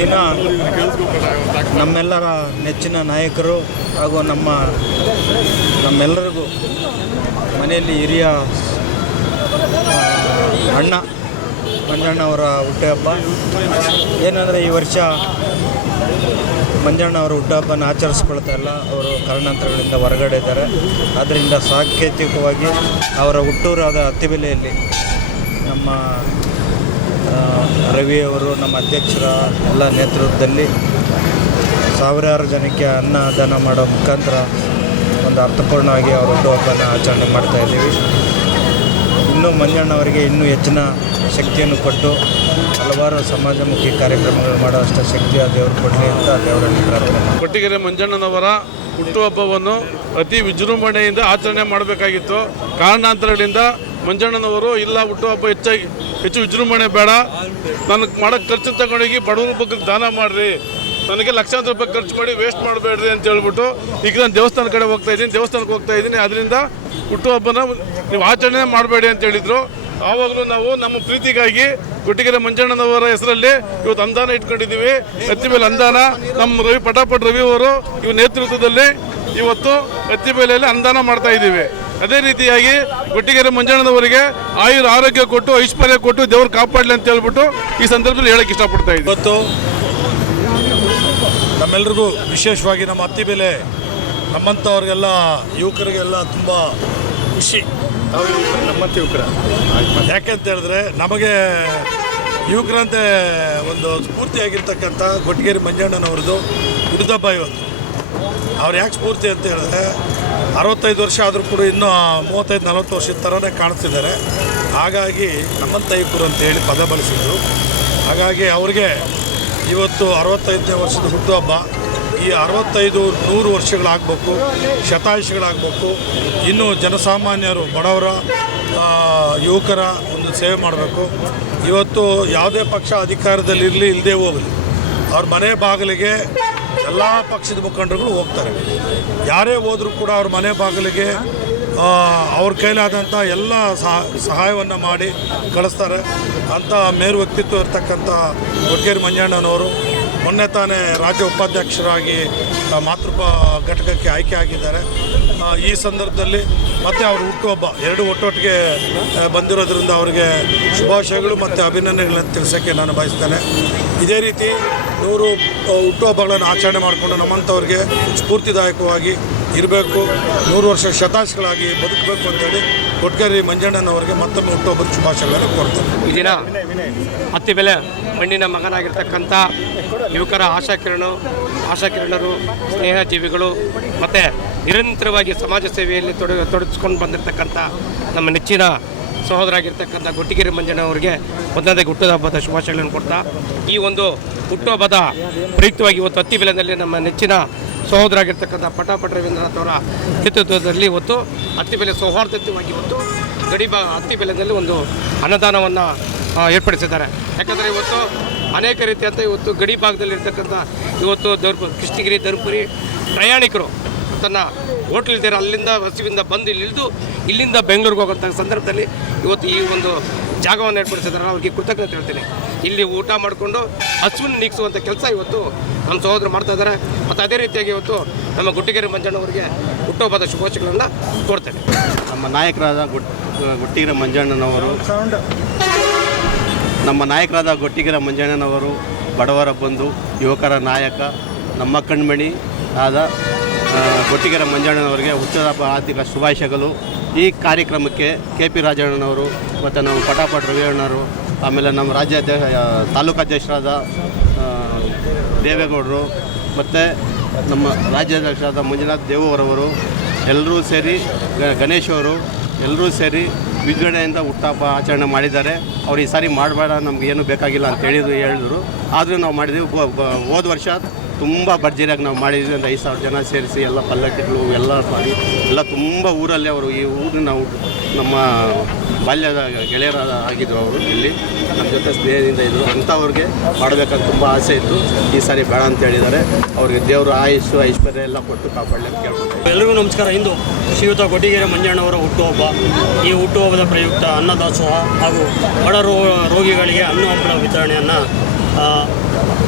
ದಿನ ನಮ್ಮೆಲ್ಲರ ನೆಚ್ಚಿನ ನಾಯಕರು ಹಾಗೂ ನಮ್ಮೆಲ್ಲರಿಗೂ ಮನೆಯಲ್ಲಿ ಹಿರಿಯ ಅಣ್ಣ ಮಂಜಣ್ಣವರ ಹುಟ್ಟುಹಬ್ಬ. ಏನಂದರೆ ಈ ವರ್ಷ ಮಂಜಣ್ಣವರ ಹುಟ್ಟುಹಬ್ಬನ ಆಚರಿಸ್ಕೊಳ್ತಾ ಇಲ್ಲ, ಅವರು ಕಾರಣಾಂತರಗಳಿಂದ ಹೊರಗಡೆ ಇದ್ದಾರೆ. ಆದ್ದರಿಂದ ಸಾಂಕೇತಿಕವಾಗಿ ಅವರ ಹುಟ್ಟೂರಾದ ಅತ್ತಿಬೆಲೆಯಲ್ಲಿ ನಮ್ಮ ರವಿಯವರು, ನಮ್ಮ ಅಧ್ಯಕ್ಷರ ಎಲ್ಲ ನೇತೃತ್ವದಲ್ಲಿ ಸಾವಿರಾರು ಜನಕ್ಕೆ ಅನ್ನದಾನ ಮಾಡೋ ಮುಖಾಂತರ ಒಂದು ಅರ್ಥಪೂರ್ಣವಾಗಿ ಅವರ ಹುಟ್ಟುಹಬ್ಬನ ಆಚರಣೆ ಮಾಡ್ತಾಯಿದ್ದೀವಿ. ಇನ್ನೂ ಮಂಜಣ್ಣವರಿಗೆ ಇನ್ನೂ ಹೆಚ್ಚಿನ ಶಕ್ತಿಯನ್ನು ಕೊಟ್ಟು ಹಲವಾರು ಸಮಾಜಮುಖಿ ಕಾರ್ಯಕ್ರಮಗಳು ಮಾಡುವಷ್ಟು ಶಕ್ತಿ ಆ ದೇವರು ಕೊಡಲಿ ಅಂತ ದೇವರಲ್ಲಿ ಪ್ರಾರ್ಥನೆ. ಕೊಟ್ಟಿಗೆರೆ ಮಂಜಣ್ಣನವರ ಹುಟ್ಟುಹಬ್ಬವನ್ನು ಅತಿ ವಿಜೃಂಭಣೆಯಿಂದ ಆಚರಣೆ ಮಾಡಬೇಕಾಗಿತ್ತು. ಕಾರಣಾಂತರಗಳಿಂದ ಮಂಜಣ್ಣನವರು ಇಲ್ಲ, ಹುಟ್ಟುಹಬ್ಬ ಹೆಚ್ಚು ವಿಜೃಂಭಣೆ ಬೇಡ, ನನಗೆ ಮಾಡೋಕ್ಕೆ ಖರ್ಚು ತಗೊಂಡೋಗಿ ಬಡವರ ಬಗ್ಗೆ ದಾನ ಮಾಡಿರಿ, ನನಗೆ ಲಕ್ಷಾಂತರ ರೂಪಾಯಿ ಖರ್ಚು ಮಾಡಿ ವೇಸ್ಟ್ ಮಾಡಬೇಡ್ರಿ ಅಂತ ಹೇಳ್ಬಿಟ್ಟು ಈಗ ನಾನು ದೇವಸ್ಥಾನ ಕಡೆ ದೇವಸ್ಥಾನಕ್ಕೆ ಹೋಗ್ತಾ ಇದ್ದೀನಿ. ಅದರಿಂದ ಹುಟ್ಟುಹಬ್ಬನ ನೀವು ಆಚರಣೆ ಮಾಡಬೇಡಿ ಅಂತ ಹೇಳಿದರು. ಆವಾಗಲೂ ನಾವು ನಮ್ಮ ಪ್ರೀತಿಗಾಗಿ ಕೊಟ್ಟಿಗೆರೆ ಮಂಜಣ್ಣನವರ ಹೆಸರಲ್ಲಿ ಇವತ್ತು ಅನುದಾನ ಇಟ್ಕೊಂಡಿದ್ದೀವಿ. ಅತ್ತಿಬೇಲೆ ಅನುದಾನ ನಮ್ಮ ಪಟಾಪಟ್ ರವಿ ಅವರು ಇವ್ರ ನೇತೃತ್ವದಲ್ಲಿ ಇವತ್ತು ಅತ್ತಿಬೇಲೆಯಲ್ಲಿ ಅನುದಾನ ಮಾಡ್ತಾ ಇದ್ದೀವಿ. ಅದೇ ರೀತಿಯಾಗಿ ಕೊಟ್ಟಿಗೆರೆ ಮಂಜಣ್ಣನವರಿಗೆ ಆರೋಗ್ಯ ಕೊಟ್ಟು ಐಶ್ವರ್ಯ ಕೊಟ್ಟು ದೇವ್ರು ಕಾಪಾಡಲಿ ಅಂತ ಹೇಳ್ಬಿಟ್ಟು ಈ ಸಂದರ್ಭದಲ್ಲಿ ಹೇಳಕ್ಕೆ ಇಷ್ಟಪಡ್ತಾ ಇದ್ದೀವಿ. ಇವತ್ತು ನಮ್ಮೆಲ್ರಿಗೂ ವಿಶೇಷವಾಗಿ ನಮ್ಮ ಅತ್ತಿಬೇಲೆ ನಮ್ಮಂಥವ್ರಿಗೆಲ್ಲ ಯುವಕರಿಗೆಲ್ಲ ತುಂಬ ಖುಷಿ. ನಮ್ಮಂತ ಯುವಕರ ಯಾಕೆ ಅಂತ ಹೇಳಿದ್ರೆ, ನಮಗೆ ಯುವಕರಂತೆ ಒಂದು ಸ್ಫೂರ್ತಿಯಾಗಿರ್ತಕ್ಕಂಥ ಕೊಟ್ಟಿಗೆರೆ ಮಂಜಣ್ಣನವ್ರದ್ದು ಹುಟ್ಟುಹಬ್ಬ ಇವತ್ತು. ಅವ್ರು ಯಾಕೆ ಸ್ಫೂರ್ತಿ ಅಂತ ಹೇಳಿದ್ರೆ, 65 ವರ್ಷ ಆದರೂ ಕೂಡ ಇನ್ನೂ 35-40 ವರ್ಷದ ಥರನೇ ಕಾಣಿಸ್ತಿದ್ದಾರೆ. ಹಾಗಾಗಿ ನಮ್ಮಂಥ ಯುವಕರು ಅಂತೇಳಿ ಪದ ಬಳಸಿದರು. ಹಾಗಾಗಿ ಅವ್ರಿಗೆ ಇವತ್ತು 65ನೇ ವರ್ಷದ ಹುಟ್ಟುಹಬ್ಬ. ಈ 65-100 ವರ್ಷಗಳಾಗಬೇಕು, ಶತಾಯುಷಿಗಳಾಗಬೇಕು. ಇನ್ನು ಜನಸಾಮಾನ್ಯರು, ಬಡವರ, ಯುವಕರ ಒಂದು ಸೇವೆ ಮಾಡಬೇಕು. ಇವತ್ತು ಯಾವುದೇ ಪಕ್ಷ ಅಧಿಕಾರದಲ್ಲಿರಲಿ ಇಲ್ಲದೆ ಹೋಗಲಿ, ಅವ್ರ ಮನೆ ಬಾಗಿಲಿಗೆ ಎಲ್ಲ ಪಕ್ಷದ ಮುಖಂಡರುಗಳು ಹೋಗ್ತಾರೆ. ಯಾರೇ ಹೋದರೂ ಕೂಡ ಅವ್ರ ಮನೆ ಬಾಗಿಲಿಗೆ ಅವ್ರ ಕೈಲಾದಂಥ ಎಲ್ಲ ಸಹಾಯವನ್ನು ಮಾಡಿ ಕಳಿಸ್ತಾರೆ. ಅಂಥ ಮೇರು ವ್ಯಕ್ತಿತ್ವ ಇರ್ತಕ್ಕಂಥ ಕೊಟ್ಟಿಗೆರೆ ಮಂಜಣ್ಣನವರು ಮೊನ್ನೆ ತಾನೇ ರಾಜ್ಯ ಉಪಾಧ್ಯಕ್ಷರಾಗಿ ಮಾತೃತ್ವ ಘಟಕಕ್ಕೆ ಆಯ್ಕೆ ಆಗಿದ್ದಾರೆ. ಈ ಸಂದರ್ಭದಲ್ಲಿ ಮತ್ತು ಅವ್ರ ಹುಟ್ಟುಹಬ್ಬ ಎರಡು ಒಟ್ಟೊಟ್ಟಿಗೆ ಬಂದಿರೋದ್ರಿಂದ ಅವರಿಗೆ ಶುಭಾಶಯಗಳು ಮತ್ತು ಅಭಿನಂದನೆಗಳನ್ನು ತಿಳಿಸೋಕ್ಕೆ ನಾನು ಬಯಸ್ತೇನೆ. ಇದೇ ರೀತಿ 100 ಹುಟ್ಟುಹಬ್ಬಗಳನ್ನು ಆಚರಣೆ ಮಾಡಿಕೊಂಡು ನಮ್ಮಂಥವ್ರಿಗೆ ಸ್ಫೂರ್ತಿದಾಯಕವಾಗಿ ಇರಬೇಕು, 100 ವರ್ಷ ಶತಾಯುಷಿಗಳಾಗಿ ಬದುಕಬೇಕು ಅಂತೇಳಿ ಕೊಟ್ಟಿಗೆರೆ ಮಂಜಣ್ಣನವರಿಗೆ ಮತ್ತೊಮ್ಮೆ ಹುಟ್ಟುಹಬ್ಬದ ಶುಭಾಶಯಗಳನ್ನು ಕೋರ್ತೇನೆ. ಈ ದಿನ ಅತ್ತಿಬೆಲೆ ಮಣ್ಣಿನ ಮಗನಾಗಿರ್ತಕ್ಕಂಥ ಯುವಕರ ಆಶಾಕಿರಣರು, ಸ್ನೇಹಜೀವಿಗಳು ಮತ್ತು ನಿರಂತರವಾಗಿ ಸಮಾಜ ಸೇವೆಯಲ್ಲಿ ತೊಡಗಿಸ್ಕೊಂಡು ಬಂದಿರತಕ್ಕಂಥ ನಮ್ಮ ನೆಚ್ಚಿನ ಸಹೋದರಾಗಿರ್ತಕ್ಕಂಥ ಕೊಟ್ಟಿಗೆರೆ ಮಂಜಣ್ಣವರಿಗೆ ಒಂದೊಂದೇ ಹುಟ್ಟುಹಬ್ಬದ ಶುಭಾಶಯಗಳನ್ನು ಕೊಡ್ತಾ, ಈ ಒಂದು ಹುಟ್ಟುಹಬ್ಬದ ಪ್ರಯುಕ್ತವಾಗಿ ಇವತ್ತು ಅತ್ತಿಬೆಲೆಯಲ್ಲಿ ನಮ್ಮ ನೆಚ್ಚಿನ ಸಹೋದರಾಗಿರ್ತಕ್ಕಂಥ ಪಟಾಪಟ್ ರವೀಂದ್ರನಾಥ್ ಅವರ ನೇತೃತ್ವದಲ್ಲಿ ಇವತ್ತು ಅತ್ತಿಬೆಲೆ ಸೌಹಾರ್ದಯುತವಾಗಿ ಇವತ್ತು ಅತ್ತಿಬೆಲೆಯಲ್ಲಿ ಒಂದು ಅನ್ನದಾನವನ್ನು ಏರ್ಪಡಿಸಿದ್ದಾರೆ. ಯಾಕಂದರೆ ಇವತ್ತು ಅನೇಕ ರೀತಿಯಂಥ ಇವತ್ತು ಗಡಿ ಭಾಗದಲ್ಲಿರ್ತಕ್ಕಂಥ ಇವತ್ತು ಕೃಷ್ಣಗಿರಿ ಧರ್ಮಪುರಿ ಪ್ರಯಾಣಿಕರು ತನ್ನ ಹೋಟ್ಲಿದ್ದಾರೆ, ಅಲ್ಲಿಂದ ಹಸಿವಿಂದ ಬಂದು ಇಲ್ಲಿಂದ ಬೆಂಗಳೂರಿಗೆ ಹೋಗುವಂಥ ಸಂದರ್ಭದಲ್ಲಿ ಇವತ್ತು ಈ ಒಂದು ಜಾಗವನ್ನು ಏರ್ಪಡಿಸಿದ್ದಾರೆ. ಅವ್ರಿಗೆ ಕೃತಜ್ಞತೆ ಹೇಳ್ತೀನಿ. ಇಲ್ಲಿ ಊಟ ಮಾಡಿಕೊಂಡು ಹಸುವನ್ನು ನೀಗಿಸುವಂಥ ಕೆಲಸ ಇವತ್ತು ನಮ್ಮ ಸಹೋದರರು ಮಾಡ್ತಾ ಇದ್ದಾರೆ. ಮತ್ತು ಅದೇ ರೀತಿಯಾಗಿ ಇವತ್ತು ನಮ್ಮ ಕೊಟ್ಟಿಗೆರೆ ಮಂಜಣ್ಣವರಿಗೆ ಹುಟ್ಟುಹಬ್ಬದ ಶುಭಾಶಯಗಳನ್ನು ಕೋರ್ತೇನೆ. ನಮ್ಮ ನಾಯಕರಾದ ಕೊಟ್ಟಿಗೆರೆ ಮಂಜಣ್ಣನವರು ಬಡವರ ಬಂಧು, ಯುವಕರ ನಾಯಕ, ನಮ್ಮ ಕಣ್ಮಣಿ ಆದ ಕೊಟ್ಟಿಗೆರೆ ಮಂಜಣ್ಣನವರಿಗೆ ಹುಟ್ಟುಹಬ್ಬ ಆರ್ಥಿಕ ಶುಭಾಶಯಗಳು. ಈ ಕಾರ್ಯಕ್ರಮಕ್ಕೆ KP ರಾಜಣ್ಣನವರು ಮತ್ತು ನಮ್ಮ ಪಟಾಪಟ್ ರವಿಯಣ್ಣವರು, ಆಮೇಲೆ ನಮ್ಮ ತಾಲೂಕು ಅಧ್ಯಕ್ಷರಾದ ದೇವೇಗೌಡರು ಮತ್ತು ನಮ್ಮ ರಾಜ್ಯಾಧ್ಯಕ್ಷರಾದ ಮಂಜುನಾಥ್ ದೇವರವರು ಎಲ್ಲರೂ ಸೇರಿ, ಗಣೇಶ್ ಅವರು ಎಲ್ಲರೂ ಸೇರಿ ವಿಜೃಂಭಣೆಯಿಂದ ಹುಟ್ಟುಹಬ್ಬ ಆಚರಣೆ ಮಾಡಿದ್ದಾರೆ. ಅವ್ರು ಈ ಸಾರಿ ಮಾಡಬೇಡ, ನಮ್ಗೆ ಏನು ಬೇಕಾಗಿಲ್ಲ ಅಂತ ಹೇಳಿದರು. ಆದರೂ ನಾವು ಮಾಡಿದ್ದೀವಿ. ಹೋದ ವರ್ಷ ತುಂಬ ಭರ್ಜರಿಯಾಗಿ ನಾವು ಮಾಡಿದ್ವಿ. ಒಂದು 5,000 ಜನ ಸೇರಿಸಿ ಎಲ್ಲ ಪಲ್ಲಕ್ಕಿಗಳು ಎಲ್ಲ ಮಾಡಿ ಎಲ್ಲ ತುಂಬ ಊರಲ್ಲಿ ಅವರು ಈ ಊರಿನ ನಮ್ಮ ಬಾಲ್ಯದ ಗೆಳೆಯರ ಆಗಿದ್ದರು. ಅವರು ಇಲ್ಲಿ ನಮ್ಮ ಜೊತೆ ಸ್ನೇಹದಿಂದ ಇದ್ದರು. ಅಂಥವ್ರಿಗೆ ಮಾಡಬೇಕಂತ ತುಂಬ ಆಸೆ ಇತ್ತು. ಈ ಸಾರಿ ಬೇಡ ಅಂತ ಹೇಳಿದ್ದಾರೆ. ಅವ್ರಿಗೆ ದೇವರು ಆಯುಸ್ಸು ಐಶ್ವರ್ಯ ಎಲ್ಲ ಕೊಟ್ಟು ಕಾಪಾಡಲಿ ಅಂತ ಕೇಳ್ಬೋದು. ಎಲ್ಲರಿಗೂ ನಮಸ್ಕಾರ. ಇಂದು ಶ್ರೀಯುತ ಕೊಟ್ಟಿಗೆರೆ ಮಂಜಣ್ಣವರ ಹುಟ್ಟುಹಬ್ಬ. ಈ ಹುಟ್ಟುಹಬ್ಬದ ಪ್ರಯುಕ್ತ ಅನ್ನದಾಸೋಹ ಹಾಗೂ ಬಡ ರೋಗಿಗಳಿಗೆ ಹಣ್ಣು ಹಂಪಲ ವಿತರಣೆಯನ್ನು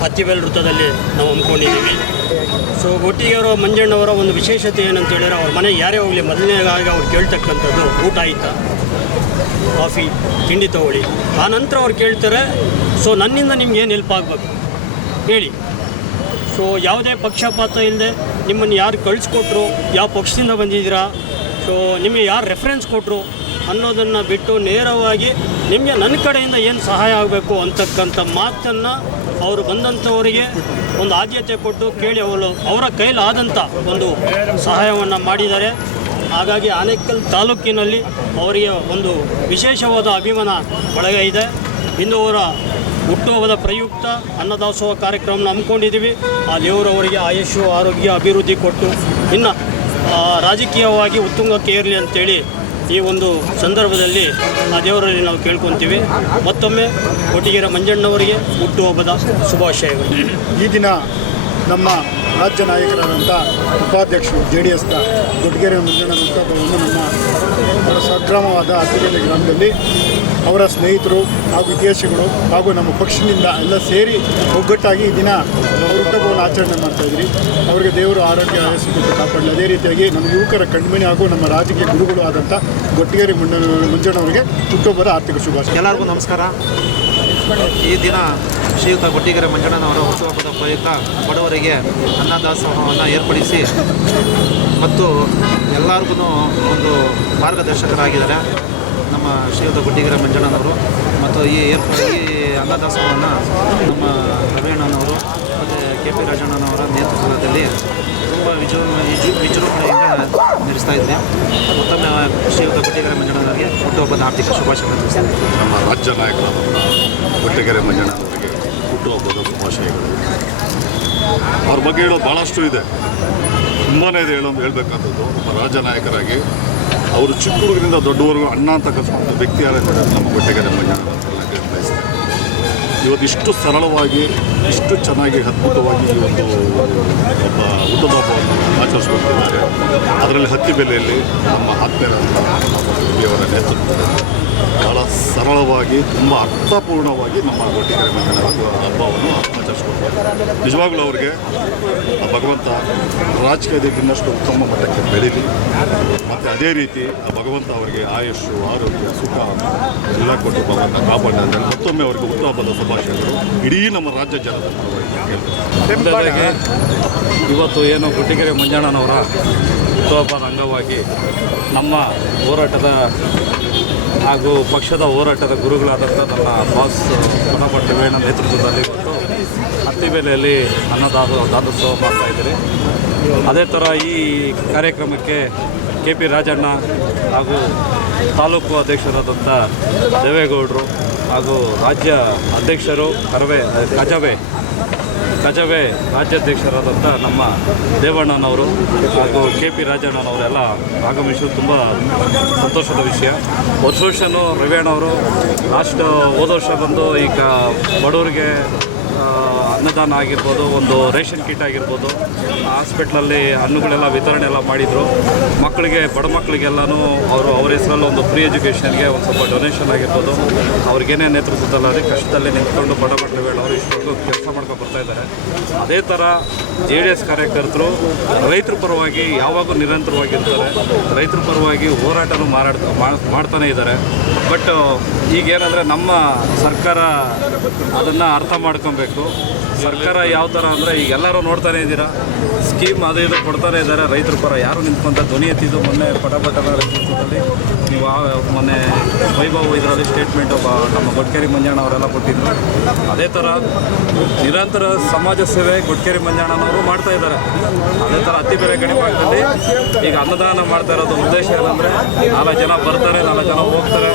ಅತ್ತಿಬೇಲ್ ವೃತ್ತದಲ್ಲಿ ನಾವು ಹಮ್ಮಿಕೊಂಡಿದ್ದೀವಿ. ಸೊ ಗೊಟ್ಟಿಗೆರೆ ಮಂಜಣ್ಣವರ ಒಂದು ವಿಶೇಷತೆ ಏನಂತ ಹೇಳಿದ್ರೆ, ಅವ್ರ ಮನೆಗೆ ಯಾರೇ ಹೋಗಲಿ ಮೊದಲನೇದಾಗಿ ಅವ್ರು ಕೇಳ್ತಕ್ಕಂಥದ್ದು ಊಟ ಆಯಿತಾ, ಕಾಫಿ, ತಿಂಡಿ ತಗೊಳ್ಳಿ. ಆ ನಂತರ ಅವ್ರು ಕೇಳ್ತಾರೆ, ಸೊ ನನ್ನಿಂದ ನಿಮ್ಗೆ ಏನು ಹೆಲ್ಪ್ ಆಗಬೇಕು ಹೇಳಿ. ಸೊ ಯಾವುದೇ ಪಕ್ಷಪಾತ ಇಲ್ಲದೆ ನಿಮ್ಮನ್ನು ಯಾರು ಕಳಿಸ್ಕೊಟ್ರು, ಯಾವ ಪಕ್ಷದಿಂದ ಬಂದಿದ್ದೀರಾ, ಸೊ ನಿಮಗೆ ಯಾರು ರೆಫರೆನ್ಸ್ ಕೊಟ್ಟರು ಅನ್ನೋದನ್ನು ಬಿಟ್ಟು ನೇರವಾಗಿ ನಿಮಗೆ ನನ್ನ ಕಡೆಯಿಂದ ಏನು ಸಹಾಯ ಆಗಬೇಕು ಅಂತಕ್ಕಂಥ ಮಾತನ್ನು ಅವರು ಬಂದಂಥವರಿಗೆ ಒಂದು ಆದ್ಯತೆ ಕೊಟ್ಟು ಕೇಳಿ ಅವರ ಕೈಲಾದಂಥ ಒಂದು ಸಹಾಯವನ್ನು ಮಾಡಿದ್ದಾರೆ. ಹಾಗಾಗಿ ಆನೇಕಲ್ ತಾಲೂಕಿನಲ್ಲಿ ಅವರಿಗೆ ಒಂದು ವಿಶೇಷವಾದ ಅಭಿಮಾನ ಬಳಗ ಇದೆ. ಇಂದು ಅವರ ಹುಟ್ಟುಹಬ್ಬದ ಪ್ರಯುಕ್ತ ಅನ್ನದಾಸೋಹ ಕಾರ್ಯಕ್ರಮನ ಹಮ್ಮಿಕೊಂಡಿದ್ದೀವಿ. ಆ ದೇವರವರಿಗೆ ಆಯುಷ್ಯ, ಆರೋಗ್ಯ, ಅಭಿವೃದ್ಧಿ ಕೊಟ್ಟು ಇನ್ನು ರಾಜಕೀಯವಾಗಿ ಉತ್ತುಂಗಕ್ಕೆ ಏರಲಿ ಅಂತೇಳಿ ಈ ಒಂದು ಸಂದರ್ಭದಲ್ಲಿ ಆ ದೇವರಲ್ಲಿ ನಾವು ಕೇಳ್ಕೊತೀವಿ. ಮತ್ತೊಮ್ಮೆ ಗೊಟ್ಟಿಗೆರೆ ಮಂಜಣ್ಣವರಿಗೆ ಹುಟ್ಟುಹಬ್ಬದ ಶುಭಾಶಯಗಳು. ಈ ದಿನ ನಮ್ಮ ರಾಜ್ಯ ನಾಯಕರಾದಂಥ ಉಪಾಧ್ಯಕ್ಷರು JDSನ ಗೊಟ್ಟಿಗೆರೆ ಮಂಜಣ್ಣ ಹುಟ್ಟುಹಬ್ಬವನ್ನು ನಮ್ಮ ಸ್ವಗ್ರಾಮವಾದ ಅತ್ತಿಬೇಲೆ ಗ್ರಾಮದಲ್ಲಿ ಅವರ ಸ್ನೇಹಿತರು ಹಾಗೂ ವಿದೇಶಿಗಳು ಹಾಗೂ ನಮ್ಮ ಪಕ್ಷದಿಂದ ಎಲ್ಲ ಸೇರಿ ಒಗ್ಗಟ್ಟಾಗಿ ಈ ದಿನ ಹುಟ್ಟುಹಬ್ಬವನ್ನು ಆಚರಣೆ ಮಾಡ್ತಾಯಿದ್ರಿ. ಅವರಿಗೆ ದೇವರು ಆರೋಗ್ಯ ಆಯಸ್ಸು ಕೊಟ್ಟು ಕಾಪಾಡಲಿ. ಅದೇ ರೀತಿಯಾಗಿ ನಮ್ಮ ಯುವಕರ ಕಣ್ಮಣಿ ಹಾಗೂ ನಮ್ಮ ರಾಜಕೀಯ ಗುರುಗಳು ಆದಂಥ ಗೊಟ್ಟಿಗೆರೆ ಮಂಜಣ್ಣವರಿಗೆ ಹುಟ್ಟುಹಬ್ಬದ ಆರ್ಥಿಕ ಶುಭಾಶಯ. ಎಲ್ಲರಿಗೂ ನಮಸ್ಕಾರ. ಈ ದಿನ ಶ್ರೀಯುತ ಗೊಟ್ಟಿಗೆರೆ ಮಂಜಣ್ಣನವರ ಹುಟ್ಟುಹಬ್ಬದ ಪ್ರಯುಕ್ತ ಬಡವರಿಗೆ ಅನ್ನದಾಸೋಹವನ್ನು ಏರ್ಪಡಿಸಿ ಮತ್ತು ಎಲ್ಲರಿಗೂ ಒಂದು ಮಾರ್ಗದರ್ಶಕರಾಗಿದ್ದಾರೆ ನಮ್ಮ ಶ್ರೀಯುತ ಗೊಟ್ಟಿಗೆರೆ ಮಂಜಣ್ಣನವರು. ಮತ್ತು ಈ ಅನ್ನದಾಸೋಹವನ್ನು ನಮ್ಮ ರವಿಯಣ್ಣನವರು ಮತ್ತು KP ರಾಜಣ್ಣನವರ ನೇತೃತ್ವದಲ್ಲಿ ತುಂಬ ವಿಜೃಂಭಣೆಯಿಂದ ನಡೆಸ್ತಾ ಇದ್ವಿ. ಮತ್ತೊಮ್ಮೆ ಶ್ರೀಯುತ ಗೊಟ್ಟಿಗೆರೆ ಮಂಜಣ್ಣನವರಿಗೆ ಹುಟ್ಟುಹಬ್ಬದ ಆರ್ಥಿಕ ಶುಭಾಶಯಗಳು ತಿಳಿಸ್ತಾರೆ. ನಮ್ಮ ರಾಜ್ಯ ನಾಯಕರಾದ ಗೊಟ್ಟಿಗೆರೆ ಮಂಜಣ್ಣನವರಿಗೆ ಹುಟ್ಟುಹಬ್ಬದ ಶುಭಾಶಯಗಳು. ಅವ್ರ ಬಗ್ಗೆ ಹೇಳೋದು ಭಾಳಷ್ಟು ಇದೆ, ತುಂಬಾ ಇದೆ ಹೇಳಬೇಕಾದದ್ದು. ಒಬ್ಬ ರಾಜ್ಯ ನಾಯಕರಾಗಿ ಅವರು ಚಿಕ್ಕ ಹುಡುಗರಿಂದ ದೊಡ್ಡವರೆಗೂ ಅಣ್ಣ ಅಂತ ಕಲಿಸ್ಕೊಂಡ ವ್ಯಕ್ತಿ ಯಾರಂದರೆ ನಮ್ಮ ಗೊಟ್ಟಿಗೆರೆ ಮಂಜಣ್ಣ ಅಂತ ಬಯಸ್ತಾರೆ. ಇವತ್ತು ಇಷ್ಟು ಸರಳವಾಗಿ, ಇಷ್ಟು ಚೆನ್ನಾಗಿ, ಅದ್ಭುತವಾಗಿ ಈ ಒಂದು ಒಬ್ಬ ಹುಟ್ಟುಹಬ್ಬವನ್ನು ಆಚರಿಸ್ಕೊಳ್ತಿದ್ದಾರೆ. ಅದರಲ್ಲಿ ಹತ್ತಿಬೇಲೆಯಲ್ಲಿ ನಮ್ಮ ಆತ್ಮೀಯರಾದ ಅವರ ನೇತೃತ್ವದಲ್ಲಿ ಭಾಳ ಸರಳವಾಗಿ, ತುಂಬ ಅರ್ಥಪೂರ್ಣವಾಗಿ ನಮ್ಮ ಗೊಟ್ಟಿಗೆರೆ ಮಂಜಣ್ಣನ ಹಬ್ಬವನ್ನು ಆಚರಿಸ್ಕೊಳ್ತಾರೆ. ನಿಜವಾಗ್ಲೂ ಅವ್ರಿಗೆ ಆ ಭಗವಂತ ರಾಜಕೀಯದಲ್ಲಿ ಇನ್ನಷ್ಟು ಉತ್ತಮ ಮಟ್ಟಕ್ಕೆ ಬೆಳೀಲಿ. ಮತ್ತು ಅದೇ ರೀತಿ ಆ ಭಗವಂತ ಅವರಿಗೆ ಆಯುಷ್ಯು, ಆರೋಗ್ಯ, ಸುಖ ಎಲ್ಲ ಕೊಟ್ಟು ಭಗವಂತ ಕಾಪಾಡಿ ಅಂದರೆ ಮತ್ತೊಮ್ಮೆ ಅವರಿಗೆ ಹುಟ್ಟುಹಬ್ಬದ ಶುಭಾಶಯಗಳು ಇಡೀ ನಮ್ಮ ರಾಜ್ಯ ಜನರ ಪರವಾಗಿ. ಇವತ್ತು ಏನು ಗೊಟ್ಟಿಗೆರೆ ಮಂಜಣ್ಣನವರ ಹುಟ್ಟುಹಬ್ಬದ ಅಂಗವಾಗಿ ನಮ್ಮ ಹೋರಾಟದ ಹಾಗೂ ಪಕ್ಷದ ಹೋರಾಟದ ಗುರುಗಳಾದಂಥ ನನ್ನ ಬಾಸ್ ಪಣಪಟ್ಟಿವೇಣ ನೇತೃತ್ವದಲ್ಲಿ ಇವತ್ತು ಅತ್ತಿಬೇಲೆಯಲ್ಲಿ ಅನ್ನದಾಸೋಹ ಮಾಡ್ತಾಯಿದ್ದೀರಿ. ಅದೇ ಥರ ಈ ಕಾರ್ಯಕ್ರಮಕ್ಕೆ KP ರಾಜಣ್ಣ ಹಾಗೂ ತಾಲೂಕು ಅಧ್ಯಕ್ಷರಾದಂಥ ದೇವೇಗೌಡರು ಹಾಗೂ ರಾಜ್ಯ ಅಧ್ಯಕ್ಷರು ಕಜವೆ ರಾಜ್ಯಾಧ್ಯಕ್ಷರಾದಂಥ ನಮ್ಮ ದೇವಣ್ಣನವರು ಹಾಗೂ KP ರಾಜಣ್ಣನವರೆಲ್ಲ ಆಗಮಿಸೋದು ತುಂಬ ಸಂತೋಷದ ವಿಷಯ. ವರ್ಷನೂ ರವಿಯಣ್ಣವರು ಹೋದ ವರ್ಷ ಬಂದು ಈಗ ಬಡವರಿಗೆ ಅನ್ನದಾನ ಆಗಿರ್ಬೋದು, ಒಂದು ರೇಷನ್ ಕಿಟ್ ಆಗಿರ್ಬೋದು, ಹಾಸ್ಪಿಟ್ಲಲ್ಲಿ ಹಣ್ಣುಗಳೆಲ್ಲ ವಿತರಣೆ ಎಲ್ಲ ಮಾಡಿದರು. ಮಕ್ಕಳಿಗೆ, ಬಡ ಮಕ್ಕಳಿಗೆಲ್ಲನೂ ಅವ್ರ ಹೆಸರಲ್ಲಿ ಒಂದು ಫ್ರೀ ಎಜುಕೇಷನ್ಗೆ ಒಂದು ಸ್ವಲ್ಪ ಡೊನೇಷನ್ ಆಗಿರ್ಬೋದು, ಅವ್ರಿಗೇನೇ ನೇತೃತ್ವದಲ್ಲಿ ಕಷ್ಟದಲ್ಲಿ ನಿಂತ್ಕೊಂಡು ಬಡ ಮಕ್ಕಳು ಅವರು ಇಷ್ಟೊಂದು ಕೆಲಸ ಮಾಡ್ಕೊಂಡು ಬರ್ತಾಯಿದ್ದಾರೆ. ಅದೇ ಥರ JDS ಕಾರ್ಯಕರ್ತರು ರೈತರ ಪರವಾಗಿ ಯಾವಾಗೂ ನಿರಂತರವಾಗಿರ್ತಾರೆ. ರೈತರ ಪರವಾಗಿ ಹೋರಾಟನೂ ಮಾಡ್ತಾನೆ ಇದ್ದಾರೆ. ಬಟ್ ಈಗೇನಂದರೆ ನಮ್ಮ ಸರ್ಕಾರ ಅದನ್ನು ಅರ್ಥ ಮಾಡ್ಕೊಬೇಕು. ಸರ್ಕಾರ ಯಾವ ಥರ ಅಂದರೆ ಈಗ ಎಲ್ಲರೂ ನೋಡ್ತಾನೆ ಇದ್ದೀರಾ, ಸ್ಕೀಮ್ ಅದು ಇದು ಕೊಡ್ತಾನೆ ಇದ್ದಾರೆ. ರೈತರ ಪರ ಯಾರು ನಿಂತ್ಕೊಂತ ಧ್ವನಿ ಎತ್ತಿದ್ದು ಮೊನ್ನೆ ಪಟಪಟನ ನೇತೃತ್ವದಲ್ಲಿ ನೀವು ಮೊನ್ನೆ ವೈಭವ್ ಇದರಲ್ಲಿ ಸ್ಟೇಟ್ಮೆಂಟ್ ನಮ್ಮ ಗೊಟ್ಟಿಗೆರೆ ಮಂಜಣ್ಣ ಅವರೆಲ್ಲ ಕೊಟ್ಟಿದ್ರು. ಅದೇ ಥರ ನಿರಂತರ ಸಮಾಜ ಸೇವೆ ಗೊಟ್ಟಿಗೆರೆ ಮಂಜಣ್ಣನವರು ಮಾಡ್ತಾ ಇದ್ದಾರೆ. ಅದೇ ಥರ ಅತ್ತಿಬೇಲೆ ಗಣಿ ಭಾಗದಲ್ಲಿ ಈಗ ಅನ್ನದಾನ ಮಾಡ್ತಾ ಇರೋದು ಉದ್ದೇಶ ಏನಂದರೆ 4 ಜನ ಬರ್ತಾರೆ, 4 ಜನ ಹೋಗ್ತಾರೆ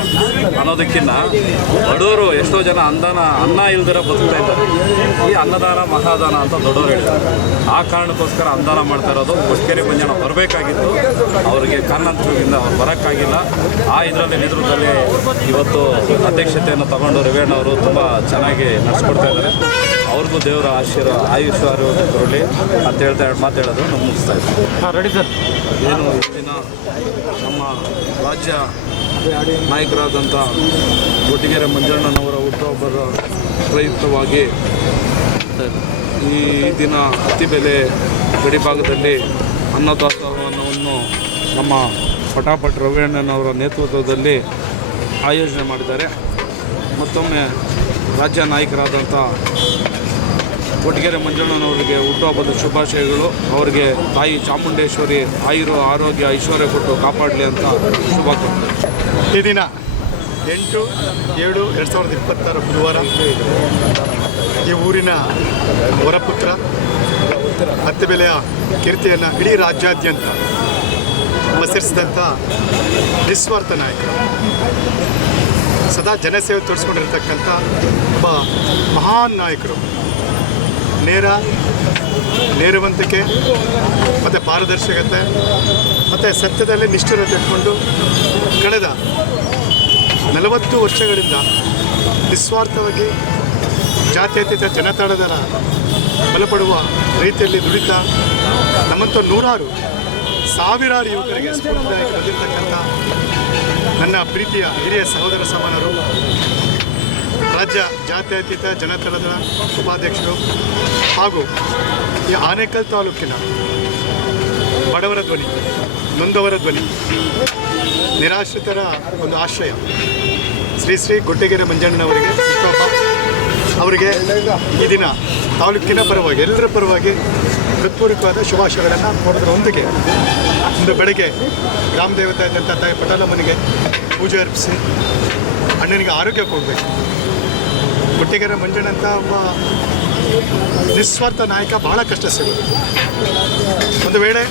ಅನ್ನೋದಕ್ಕಿಂತ ಬಡವರು ಎಷ್ಟೋ ಜನ ಅನ್ನ ಇಲ್ದಿರ ಬದುಕ್ತಾ ಇದ್ದಾರೆ. ಈ ಅನ್ನದಾನ ಮಹಾದಾನ ಅಂತ ದೊಡ್ಡವರು ಹೇಳ್ತಾರೆ. ಆ ಕಾರಣಕ್ಕೋಸ್ಕರ ಅನ್ನದಾನ ಮಾಡ್ತಾ ಇರೋದು. ಗೊಟ್ಟಿಗೆರೆ ಮಂಜಣ್ಣ ಬರಬೇಕಾಗಿತ್ತು, ಅವರಿಗೆ ಕಾರಣಾಂತರದಿಂದ ಅವ್ರು ಬರೋಕ್ಕಾಗಿಲ್ಲ. ಆ ಇದರಲ್ಲಿ ನೇತೃತ್ವದಲ್ಲಿ ಇವತ್ತು ಅಧ್ಯಕ್ಷತೆಯನ್ನು ತಗೊಂಡು ರವಿಯಣ್ಣವರು ತುಂಬ ಚೆನ್ನಾಗಿ ನಡೆಸ್ಕೊಡ್ತಾ ಇದ್ದಾರೆ. ಅವ್ರಿಗೂ ದೇವರ ಆಯುಷ್ಯ ಆರೋಗ್ಯ ಬರಲಿ ಅಂತ ಮಾತಾಡೋದು ನಾವು ಮುಗಿಸ್ತಾ ಇದ್ದೀವಿ. Ready sir. ಏನು ದಿನ ನಮ್ಮ ರಾಜ್ಯ ನಾಯಕರಾದಂಥ ಗೊಟ್ಟಿಗೆರೆ ಮಂಜಣ್ಣನವರ ಹುಟ್ಟುಹಬ್ಬದ ಪ್ರಯುಕ್ತವಾಗಿ ಈ ದಿನ ಅತ್ತಿಬೆಲೆ ಗಡಿಭಾಗದಲ್ಲಿ ಅನ್ನದಾಸೋಹವನ್ನು ನಮ್ಮ ಪಟಾಪಟ್ ರವಿಯಣ್ಣನವರ ನೇತೃತ್ವದಲ್ಲಿ ಆಯೋಜನೆ ಮಾಡಿದ್ದಾರೆ. ಮತ್ತೊಮ್ಮೆ ರಾಜ್ಯ ನಾಯಕರಾದಂಥ ಕೊಟ್ಟಿಗೆರೆ ಮಂಜಣ್ಣನವರಿಗೆ ಹುಟ್ಟುಹಬ್ಬದ ಶುಭಾಶಯಗಳು. ಅವರಿಗೆ ತಾಯಿ ಚಾಮುಂಡೇಶ್ವರಿ ಆರೋಗ್ಯ ಐಶ್ವರ್ಯ ಕೊಟ್ಟು ಕಾಪಾಡಲಿ ಅಂತ ಶುಭ ಕೋರ್ತಾರೆ. ಈ ದಿನ 8/7/2026 ಬುಧವಾರ ಈ ಊರಿನ ವರಪುತ್ರ ಅತ್ತಿಬೆಲೆಯ ಕೀರ್ತಿಯನ್ನು ಇಡೀ ರಾಜ್ಯಾದ್ಯಂತ ಪಸರಿಸಿದಂಥ ನಿಸ್ವಾರ್ಥ ನಾಯಕರು, ಸದಾ ಜನಸೇವೆ ತೋರಿಸ್ಕೊಂಡಿರ್ತಕ್ಕಂಥ ಒಬ್ಬ ಮಹಾನ್ ನಾಯಕರು. ನೇರವಂತಿಕೆ ಮತ್ತು ಪಾರದರ್ಶಕತೆ ಮತ್ತು ಸತ್ಯದಲ್ಲಿ ನಿಷ್ಠುರತೆ ಇಟ್ಕೊಂಡು ಕಳೆದ 40 ವರ್ಷಗಳಿಂದ ನಿಸ್ವಾರ್ಥವಾಗಿ ಜಾತ್ಯತೀತ ಜನತಾಳದ ಬಲಪಡುವ ರೀತಿಯಲ್ಲಿ ದುಡಿತಾ ನಮ್ಮಂಥ ಸಾವಿರಾರು ಯುವಕರಿಗೆ ಸ್ಫೂರ್ತಿದಾಯಕ ಬಂದಿರತಕ್ಕಂಥ ನನ್ನ ಪ್ರೀತಿಯ ಹಿರಿಯ ಸಹೋದರ ಸಮಾನರು, ರಾಜ್ಯ ಜಾತ್ಯತೀತ ಜನತಾಳದ ಉಪಾಧ್ಯಕ್ಷರು ಹಾಗೂ ಈ ಆನೇಕಲ್ ತಾಲೂಕಿನ ಬಡವರ ಧ್ವನಿ, ನೊಂದವರ ಧ್ವನಿ, ನಿರಾಶ್ರಿತರ ಒಂದು ಆಶ್ರಯ ಶ್ರೀ ಕೊಟ್ಟಿಗೆರೆ ಮಂಜಣ್ಣನವರಿಗೆ ಅವರಿಗೆ ಈ ದಿನ ತಾಲೂಕಿನ ಪರವಾಗಿ ಎಲ್ಲರ ಪರವಾಗಿ ಹೃತ್ಪೂರ್ವಕವಾದ ಶುಭಾಶಯಗಳನ್ನು ಕೊಡೋದ್ರೊಂದಿಗೆ ಇಂದು ಬೆಳಗ್ಗೆ ಗ್ರಾಮ ದೇವತೆ ಆದಂಥ ತಾಯಿ ಪಟಾಲಮ್ಮನಿಗೆ ಪೂಜೆ ಅರ್ಪಿಸಿ ಅಣ್ಣನಿಗೆ ಆರೋಗ್ಯ ಕೊಡಬೇಕು. ಕೊಟ್ಟಿಗೆರೆ ಮಂಜಣ್ಣಂಥ ಒಬ್ಬ ನಿಸ್ವಾರ್ಥ ನಾಯಕ ಬಹಳ ಕಷ್ಟ ಸಿಗೋದು. ಒಂದು ವೇಳೆ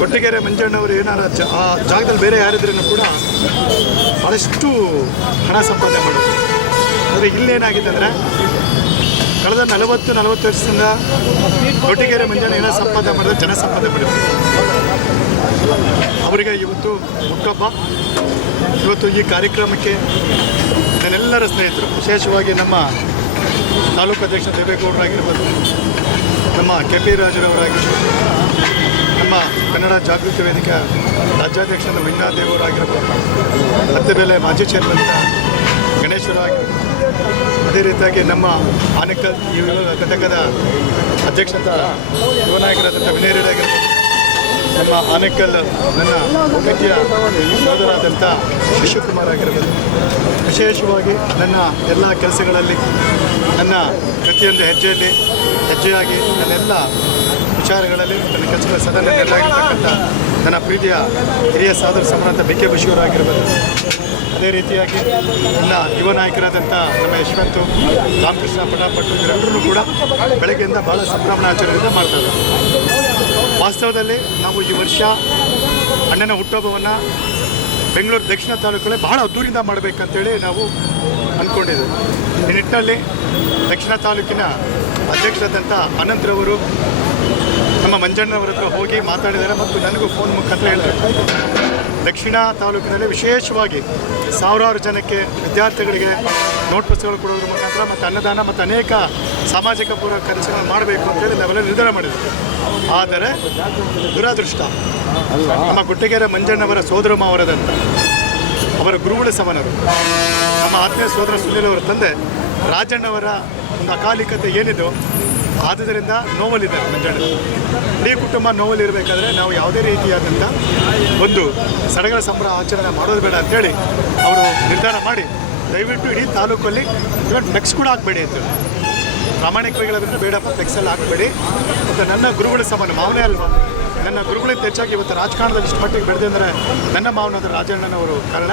ಕೊಟ್ಟಿಗೆರೆ ಮಂಜಣ್ಣವರು ಏನಾರ ಆ ಜಾಗದಲ್ಲಿ ಬೇರೆ ಯಾರಿದ್ರೂ ಕೂಡ ಭಾಳಷ್ಟು ಹಣ ಸಂಪಾದನೆ ಮಾಡೋದು. ಆದರೆ ಇಲ್ಲೇನಾಗಿದೆ ಅಂದರೆ ಕಳೆದ 40 ವರ್ಷದಿಂದ ಕೊಟ್ಟಿಗೆರೆ ಮಂಜಣ್ಣ ಏನೋ ಸಂಪಾದನೆ ಮಾಡಿದ್ರೆ ಜನ ಸಂಪಾದನೆ ಮಾಡಿದ್ರು. ಅವರಿಗೆ ಇವತ್ತು ಹುಟ್ಟುಹಬ್ಬ. ಇವತ್ತು ಈ ಕಾರ್ಯಕ್ರಮಕ್ಕೆ ನನ್ನೆಲ್ಲರ ಸ್ನೇಹಿತರು, ವಿಶೇಷವಾಗಿ ನಮ್ಮ ತಾಲೂಕು ಅಧ್ಯಕ್ಷ ದೇವೇಗೌಡರಾಗಿರ್ಬೋದು, ನಮ್ಮ KP ರಾಜರವರಾಗಿರ್ಬೋದು, ನಮ್ಮ ಕನ್ನಡ ಜಾಗೃತಿ ವೇದಿಕೆ ರಾಜ್ಯಾಧ್ಯಕ್ಷ ವೆಂಕಟದೇವರಾಗಿರ್ಬೋದು, ಅತ್ತಿಬೆಲೆ ಮಾಜಿ ಚೇರ್ಮನ್ ಗಣೇಶ್ವರಾಗಿರ್ಬೋದು, ಅದೇ ರೀತಿಯಾಗಿ ನಮ್ಮ ಆನೇಕಲ್ ಘಟಕದ ಅಧ್ಯಕ್ಷತ ಯುವ ನಾಯಕರಾದಂಥ ವಿನಯ್ ರೆಡ್ಡಿ ಆಗಿರ್ಬೋದು, ನಮ್ಮ ಆನೇಕಲ್ ನನ್ನ ಪ್ರೀತಿಯ ಸೋದರಾದಂಥ ಶಿವಕುಮಾರ್ ಆಗಿರ್ಬೋದು, ವಿಶೇಷವಾಗಿ ನನ್ನ ಎಲ್ಲ ಕೆಲಸಗಳಲ್ಲಿ ನನ್ನ ಪ್ರತಿಯೊಂದು ಹೆಜ್ಜೆಯಾಗಿ ನನ್ನೆಲ್ಲ ವಿಚಾರಗಳಲ್ಲಿ ನನ್ನ ಕೆಲಸಗಳ ಸದಾ ನೆರವಾಗಿರ್ತಕ್ಕಂಥ ನನ್ನ ಪ್ರೀತಿಯ ಹಿರಿಯ ಸಹೋದರ ಸಮಾನಂತ BK ಬಶೀರ್ ಆಗಿರ್ಬೋದು, ಅದೇ ರೀತಿಯಾಗಿ ನನ್ನ ಯುವ ನಾಯಕರಾದಂಥ ನಮ್ಮ ಯಶವಂತು, ರಾಮಕೃಷ್ಣ ಪಟಾಪಟ್ಟು ಇವರೆಲ್ಲರೂ ಕೂಡ ಬೆಳಗ್ಗೆಯಿಂದ ಭಾಳ ಸಂಭ್ರಮಣಾಚರಣೆಯಿಂದ ಮಾಡ್ತಾರೆ. ವಾಸ್ತವದಲ್ಲಿ ನಾವು ಈ ವರ್ಷ ಅಣ್ಣನ ಹುಟ್ಟುಹಬ್ಬವನ್ನು ಬೆಂಗಳೂರು ದಕ್ಷಿಣ ತಾಲೂಕಲ್ಲಿ ಬಹಳ ಅದ್ದೂರಿಂದ ಮಾಡಬೇಕಂತೇಳಿ ನಾವು ಅಂದ್ಕೊಂಡಿದ್ದೇವೆ. ಈ ನಿಟ್ಟಿನಲ್ಲಿ ದಕ್ಷಿಣ ತಾಲೂಕಿನ ಅಧ್ಯಕ್ಷರಾದಂಥ ಅನಂತರವರು ನಮ್ಮ ಮಂಜಣ್ಣವರ ಹತ್ರ ಹೋಗಿ ಮಾತಾಡಿದ್ದಾರೆ ಮತ್ತು ನನಗೂ ಫೋನ್ ಮುಖಾಂತರ ಹೇಳಿದರು. ದಕ್ಷಿಣ ತಾಲೂಕಿನಲ್ಲಿ ವಿಶೇಷವಾಗಿ ಸಾವಿರಾರು ಜನಕ್ಕೆ ವಿದ್ಯಾರ್ಥಿಗಳಿಗೆ ನೋಟ್ ಪುಸ್ತಕಗಳು ಕೊಡೋದ್ರ ಮುಖಾಂತರ ಮತ್ತು ಅನ್ನದಾನ ಮತ್ತು ಅನೇಕ ಸಾಮಾಜಿಕ ಪೂರ್ವ ಕೆಲಸಗಳನ್ನು ಮಾಡಬೇಕು ಅಂತೇಳಿ ನಾವೆಲ್ಲ ನಿರ್ಧಾರ ಮಾಡಿದ್ವಿ. ಆದರೆ ದುರಾದೃಷ್ಟ, ನಮ್ಮ ಕೊಟ್ಟಿಗೆರೆ ಮಂಜಣ್ಣವರ ಸೋದರ ಮಾವರಾದಂಥ ಅವರ ಗುರುಗಳ ಸಮಾನರು, ನಮ್ಮ ಆತ್ಮೀಯ ಸೋದರ ಸುನೀಲ್ ಅವರ ತಂದೆ ರಾಜಣ್ಣವರ ಒಂದು ಅಕಾಲಿಕತೆ ಏನಿದೋ ಆದುದರಿಂದ ನೋವಲ್ಲಿದ್ದಾರೆ ಮಂಜಣ್ಣ. ಇಡೀ ಕುಟುಂಬ ನೋವಲ್ಲಿರಬೇಕಾದ್ರೆ ನಾವು ಯಾವುದೇ ರೀತಿಯಾದಂಥ ಒಂದು ಸಡಗರ ಸಂಭ್ರಮ ಆಚರಣೆ ಮಾಡೋದು ಬೇಡ ಅಂಥೇಳಿ ಅವರು ನಿರ್ಧಾರ ಮಾಡಿ ದಯವಿಟ್ಟು ಇಡೀ ತಾಲೂಕಲ್ಲಿ ಇವತ್ತು ಫ್ಲೆಕ್ಸ್ ಕೂಡ ಹಾಕಬೇಡಿ ಅಂತೇಳಿ ಪ್ರಾಮಾಣಿಕವಾಗಿ ಬೇಡಪ್ಪ ಫ್ಲೆಕ್ಸಲ್ಲಿ ಹಾಕಬೇಡಿ. ಮತ್ತು ನನ್ನ ಗುರುಗಳ ಸಮಾನ ಮಾವನೇ ಅಲ್ವಾ, ನನ್ನ ಗುರುಗಳಿಂದ ಹೆಚ್ಚಾಗಿ ಇವತ್ತು ರಾಜಕಾರಣದಲ್ಲಿ ಇಷ್ಟು ಮಟ್ಟಿಗೆ ಬೆಳೆದೆ ಅಂದರೆ ನನ್ನ ಮಾವನಾದ ರಾಜಣ್ಣನವರು ಕಾರಣ.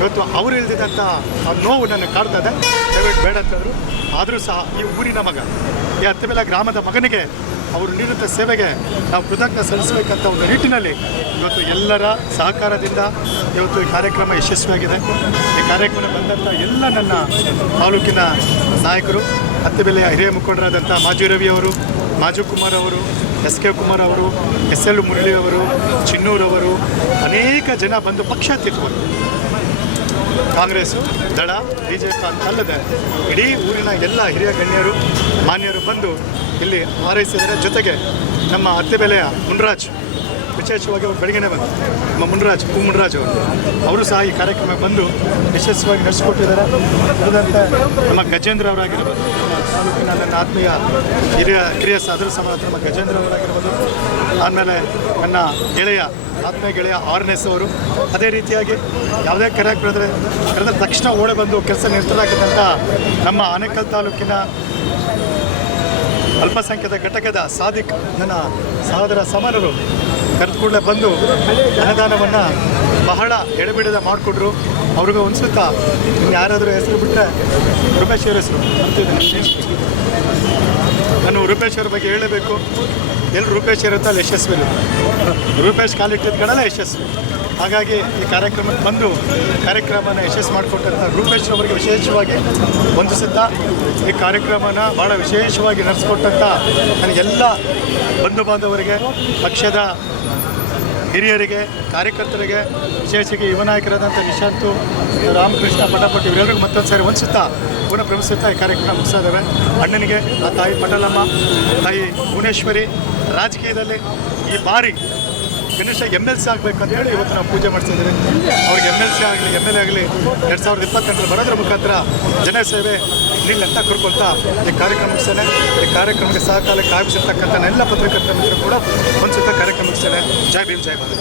ಇವತ್ತು ಅವರು ಇಲ್ದಿದ್ದಂಥ ಆ ನೋವು ನನಗೆ ಕಾಡ್ತಾ ಇದೆ, ದಯವಿಟ್ಟು ಬೇಡ ಅಂತಂದರು. ಆದರೂ ಸಹ ಈ ಊರಿನ ಮಗ, ಈ ಅತ್ತಿಬೆಲೆ ಗ್ರಾಮದ ಮಗನಿಗೆ ಅವರು ನೀಡುತ್ತ ಸೇವೆಗೆ ನಾವು ಕೃತಜ್ಞ ಸಲ್ಲಿಸಬೇಕಂತ ಒಂದು ನಿಟ್ಟಿನಲ್ಲಿ ಇವತ್ತು ಎಲ್ಲರ ಸಹಕಾರದಿಂದ ಇವತ್ತು ಈ ಕಾರ್ಯಕ್ರಮ ಯಶಸ್ವಿಯಾಗಿದೆ. ಈ ಕಾರ್ಯಕ್ರಮ ಬಂದಂಥ ಎಲ್ಲ ನನ್ನ ತಾಲೂಕಿನ ನಾಯಕರು, ಅತ್ತಿಬೆಲೆಯ ಹಿರಿಯ ಮುಖಂಡರಾದಂಥ ಮಾಜಿ ರವಿ ಅವರು, ಮಾಜು ಕುಮಾರ್ ಅವರು, SK ಕುಮಾರ್ ಅವರು, SL ಮುರಳಿ ಅವರು, ಚಿನ್ನೂರವರು, ಅನೇಕ ಜನ ಬಂದು ಪಕ್ಷಾತೀತವಾಗಿ ಕಾಂಗ್ರೆಸ್ಸು, ದಳ, BJP ಅಂತಲ್ಲದೆ ಇಡೀ ಊರಿನ ಎಲ್ಲ ಹಿರಿಯ ಗಣ್ಯರು ಮಾನ್ಯರು ಬಂದು ಇಲ್ಲಿ ಹಾರೈಸಿದರೆ. ಜೊತೆಗೆ ನಮ್ಮ ಅತ್ತಿಬೆಲೆಯ ಮುನ್ರಾಜ್ ವಿಶೇಷವಾಗಿ ಅವರು ಬೆಳಗ್ಗೆನೇ ಬಂದು ನಮ್ಮ ಮುನ್ರಾಜ್ ಅವರು ಸಹ ಈ ಕಾರ್ಯಕ್ರಮ ಬಂದು ಯಶಸ್ವಿಯಾಗಿ ನಡೆಸಿಕೊಟ್ಟಿದ್ದಾರೆ. ಉಳಿದಂತೆ ನಮ್ಮ ಗಜೇಂದ್ರ ಅವರಾಗಿರ್ಬೋದು, ನಮ್ಮ ತಾಲೂಕಿನ ನನ್ನ ಆತ್ಮೀಯ ಕಿರಿಯ ಸಾಧು ಸಮಾನ ನಮ್ಮ ಗಜೇಂದ್ರ ಅವರಾಗಿರ್ಬೋದು, ಆಮೇಲೆ ನನ್ನ ಆತ್ಮೀಯ ಗೆಳೆಯ ಆರ್ನೆಸ್ ಅವರು, ಅದೇ ರೀತಿಯಾಗಿ ಯಾವುದೇ ಕರೆದ ತಕ್ಷಣ ಓಡೆ ಬಂದು ಕೆಲಸ ನಿರ್ತಲಾಗಿದ್ದಂಥ ನಮ್ಮ ಆನೇಕಲ್ ತಾಲೂಕಿನ ಅಲ್ಪಸಂಖ್ಯಾತ ಘಟಕದ ಸಾದಿಕ್ ನನ್ನ ಸಹೋದರ ಸಮಾನರು ಕರೆದು ಕೂಡಲೇ ಬಂದು ಅನುದಾನವನ್ನು ಬಹಳ ಎಡೆಬಿಡದೆ ಮಾಡಿಕೊಟ್ರು. ಅವ್ರಿಗೂ ಅನಿಸುತ್ತಾ ಯಾರಾದರೂ ಹೆಸರು ಬಿಟ್ಟರೆ ರೂಪೇಶ್ ಅವ್ರ ಹೆಸರು ಅಂತಿದ್ದೀನಿ. ನಾನು ರೂಪೇಶ್ ಅವ್ರ ಬಗ್ಗೆ ಹೇಳಬೇಕು. ಎಲ್ಲಿ ರೂಪೇಶ್ ಇರುತ್ತೆ ಅಲ್ಲಿ ಯಶಸ್ವಿ ಇರುತ್ತೆ. ರೂಪೇಶ್ ಕಾಲಿಟ್ಟಿದ್ದ ಕಡೆಲ್ಲ ಯಶಸ್ವಿ. ಹಾಗಾಗಿ ಈ ಕಾರ್ಯಕ್ರಮಕ್ಕೆ ಬಂದು ಕಾರ್ಯಕ್ರಮನ ಯಶಸ್ಸು ಮಾಡಿಕೊಟ್ಟಂಥ ರೂಪೇಶ್ ಅವರಿಗೆ ವಿಶೇಷವಾಗಿ ವಂದಿಸುತ್ತಾ ಈ ಕಾರ್ಯಕ್ರಮನ ಭಾಳ ವಿಶೇಷವಾಗಿ ನಡೆಸಿಕೊಟ್ಟಂಥ ನನಗೆಲ್ಲ ಬಂಧು ಬಾಂಧವರಿಗೆ, ಪಕ್ಷದ ಹಿರಿಯರಿಗೆ, ಕಾರ್ಯಕರ್ತರಿಗೆ, ವಿಶೇಷವಾಗಿ ಯುವ ನಾಯಕರಾದಂಥ ನಿಶಾಂತು, ರಾಮಕೃಷ್ಣ ಪಟಾಪಟ್ಟಿ ಇವರೆಲ್ಲರಿಗೂ ಮತ್ತೊಂದು ಸಾರಿ ವಂದಿಸುತ್ತಾ ಪುನಃ ಪ್ರಮಿಸುತ್ತಾ ಈ ಕಾರ್ಯಕ್ರಮ ಮುಗಿಸ್ತಾ ಇದ್ದಾವೆ. ಅಣ್ಣನಿಗೆ ಆ ತಾಯಿ ಪಟಲಮ್ಮ, ತಾಯಿ ಭುವನೇಶ್ವರಿ, ರಾಜಕೀಯದಲ್ಲಿ ಈ ಬಾರಿ ಗಣೇಶ MLC ಆಗಬೇಕು ಅಂತ ಹೇಳಿ ಇವತ್ತು ನಾವು ಪೂಜೆ ಮಾಡ್ತಿದ್ದೀವಿ. ಅವ್ರಿಗೆ MLC ಆಗಲಿ MLA ಆಗಲಿ 2028 ಬರೋದ್ರ ಮುಖಾಂತರ ಜನಸೇವೆ ನಿಲ್ಲಂತ ಕುರ್ಕೊಳ್ತಾ ಈ ಕಾರ್ಯಕ್ರಮ ಮುಗಿಸ್ತೇನೆ. ಈ ಕಾರ್ಯಕ್ರಮಕ್ಕೆ ಸಹಕಾಲಕ್ಕೆ ಆಗಮಿಸಿರ್ತಕ್ಕಂಥ ಎಲ್ಲ ಪತ್ರಕರ್ತರ ಮಿತ್ರರು ಕೂಡ ಒಂದು ಸುತ್ತ ಕಾರ್ಯಕ್ರಮ ಮುಗಿಸ್ತೇನೆ. ಜೈ ಭೀಮ್, ಜೈ ಭಾರತ್.